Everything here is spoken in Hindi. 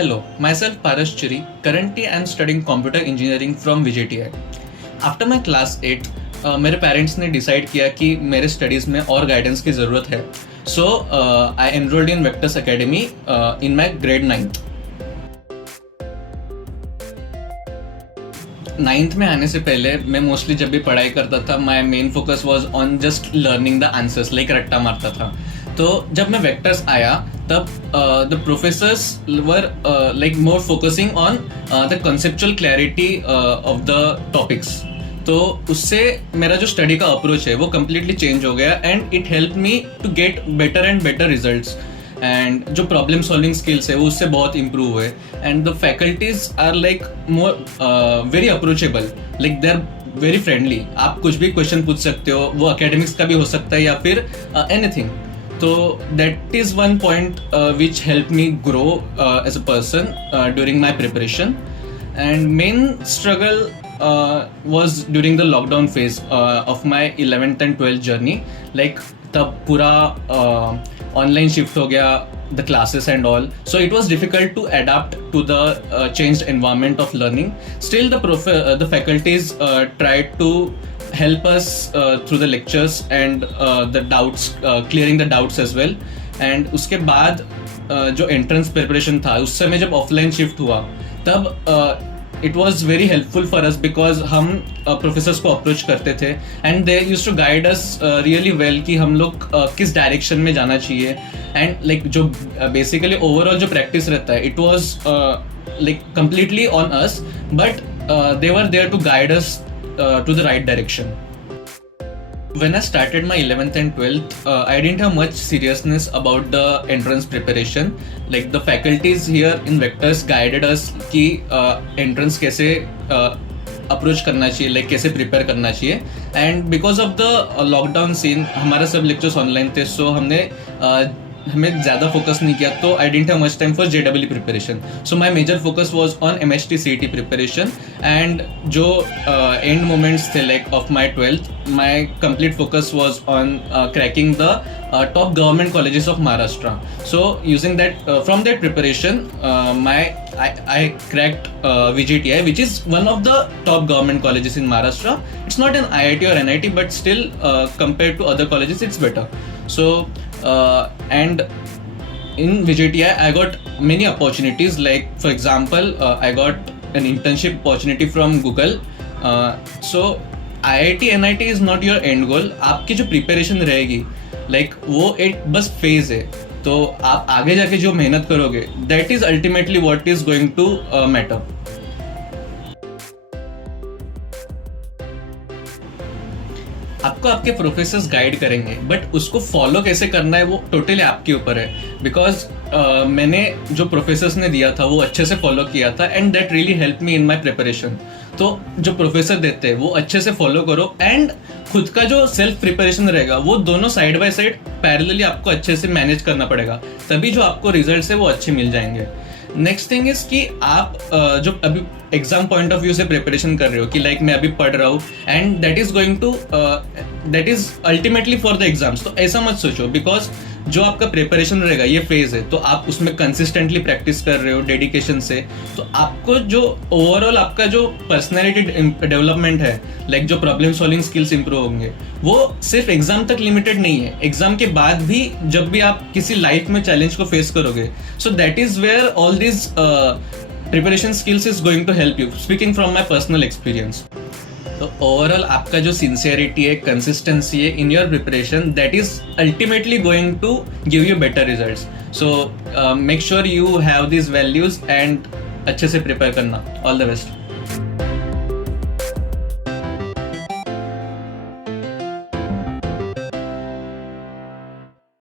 Hello, myself Paras Chiri. Currently, I am studying computer engineering from VJTI. After my class 8, मेरे पेरेंट्स ने डिसाइड किया कि मेरे स्टडीज़ में और गाइडेंस की ज़रूरत है. So I enrolled in Vectors Academy in my grade 9th. 9th में आने से पहले मैं मोस्टली जब भी पढ़ाई करता था, my main focus was on just learning the answers, like रट्टा मारता था. तो जब मैं वेक्टर्स आया तब the professors were like more focusing on the conceptual clarity of the topics. तो उससे मेरा जो स्टडी का अप्रोच है वो कम्प्लीटली चेंज हो गया and it help me to get better and better results. And जो प्रॉब्लम सॉल्विंग स्किल्स है वो उससे बहुत इम्प्रूव हुए. And the faculties are like more very approachable, like they are very friendly. आप कुछ भी क्वेश्चन पूछ सकते हो, वो अकेडमिक्स का भी हो सकता है या फिर anything. So that is one point which helped me grow as a person during my preparation. And main struggle was during the lockdown phase of my 11th and 12th journey. Like तब पूरा online shift हो गया, the classes and all. So it was difficult to adapt to the changed environment of learning. Still the faculties tried to help us through the lectures and the doubts, clearing the doubts as well. And उसके बाद जो entrance preparation था, उस समय जब offline shift हुआ तब it was very helpful for us because हम professors को approach करते थे and they used to guide us really well कि हम लोग किस direction में जाना चाहिए. and like जो basically overall जो practice रहता है, it was like completely on us, but they were there to guide us to the right direction. When I started my 11th and 12th, I didn't have much seriousness about the entrance preparation. Like the faculties here in Vectors guided us कि entrance कैसे approach करना चाहिए, like कैसे prepare करना चाहिए. And because of the lockdown scene, हमारा सब lectures online थे, so हमें ज़्यादा फोकस नहीं किया. तो I didn't have much time for JEE preparation. So my major focus was on MHT CET preparation. And जो एंड मोमेंट्स थे like of my 12th, my complete focus was on cracking the top government colleges of Maharashtra. So using that, from that preparation, I cracked VJTI, which is one of the top government colleges in Maharashtra. It's not an IIT or NIT, but still compared to other colleges, it's better. So and in VJTI, I got many opportunities. Like for example, I got an internship opportunity from Google. So IIT NIT is not your end goal. आपकी जो preparation रहेगी, लाइक वो एक बस फेज है. तो आप आगे जाके जो मेहनत करोगे, that is ultimately what is going to matter. आपको आपके प्रोफेसर्स गाइड करेंगे, बट उसको फॉलो कैसे करना है वो टोटली आपके ऊपर है. बिकॉज मैंने जो प्रोफेसर्स ने दिया था वो अच्छे से फॉलो किया था and that really help me in my preparation. तो जो प्रोफेसर देते हैं वो अच्छे से फॉलो करो एंड खुद का जो सेल्फ प्रिपरेशन रहेगा वो दोनों साइड बाय साइड पैरेलली आपको अच्छे से मैनेज करना पड़ेगा, तभी जो आपको रिजल्ट्स है वो अच्छे मिल जाएंगे. नेक्स्ट थिंग इज कि आप जो अभी एग्जाम पॉइंट ऑफ व्यू से प्रिपरेशन कर रहे हो कि लाइक मैं अभी पढ़ रहा हूँ and that is going to that is ultimately for the exams. तो ऐसा मत सोचो, बिकॉज जो आपका प्रिपरेशन रहेगा ये फेज है, तो आप उसमें कंसिस्टेंटली प्रैक्टिस कर रहे हो डेडिकेशन से, तो आपको जो ओवरऑल आपका जो पर्सनैलिटी डेवलपमेंट है, लाइक जो प्रॉब्लम सॉल्विंग स्किल्स इंप्रूव होंगे, वो सिर्फ एग्जाम तक लिमिटेड नहीं है. एग्जाम के बाद भी जब भी आप किसी लाइफ में चैलेंज को फेस करोगे, so that is where all this preparation skills is going to help you, speaking from my personal experience. तो ओवरऑल आपका जो सिंसियरिटी है, कंसिस्टेंसी है in your preparation, that is ultimately going to give you better results. So make sure you have this values and अच्छे से प्रिपेयर करना. All the best.